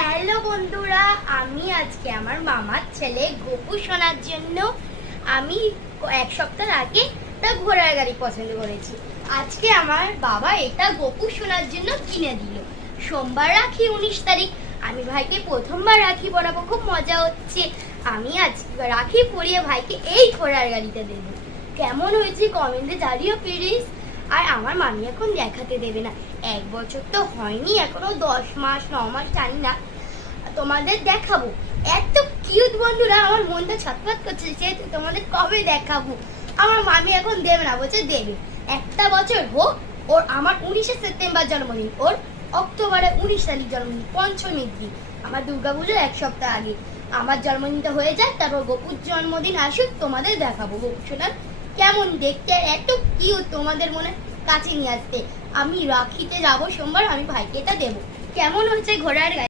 Hello বন্ধুরা, আমি আজকে আমার মামার ছেলে গোপু সোনার জন্য আমি এক সপ্তাহ আগে তা ঘোড়ার গাড়ি পছন্দ করেছি। আজকে আমার বাবা এটা গোপু সোনার জন্য কিনে দিল। সোমবার রাখি 19 তারিখ। আমি ভাইকে প্রথমবার রাখি পরাবো, খুব মজা হচ্ছে। আমি আজ রাখি পরিয়ে ভাইকে এই ঘোড়ার গাড়িটা দেব। কেমন হয়েছে কমেন্টে জানিও প্লিজ। আর আমার মামি এখন দেখাতে দেবে না, 1 বছর তো হয়নি, এখনো 10 মাস 9 মাস জানি না, তোমাদের দেখাবো। এত কিউট বন্ধুরা, আমার মনটা ছটফট করছে যে তোমাদের কবে দেখাবো। আমার মামি এখন দেবে না, বলছে দেবে। 1টা বছর হোক ওর। আমার 19শে সেপ্টেম্বর জন্মদিন, ওর অক্টোবরে 19 তারিখ জন্মদিন, পঞ্চমীর দিন। আমার দুর্গাপুজোর 1 সপ্তাহ আগে আমার জন্মদিনটা হয়ে যায়, তারপর গোপুর জন্মদিন আসুক, তোমাদের দেখাবো গোপু সোনার কেমন দেখতে। এত কিউট, তোমাদের মনে কাছে নিয়ে আসতে। আমি রাখিতে যাবো সোমবার, আমি ভাইকে এটা দেবো। কেমন হচ্ছে ঘোড়ার গাড়ি।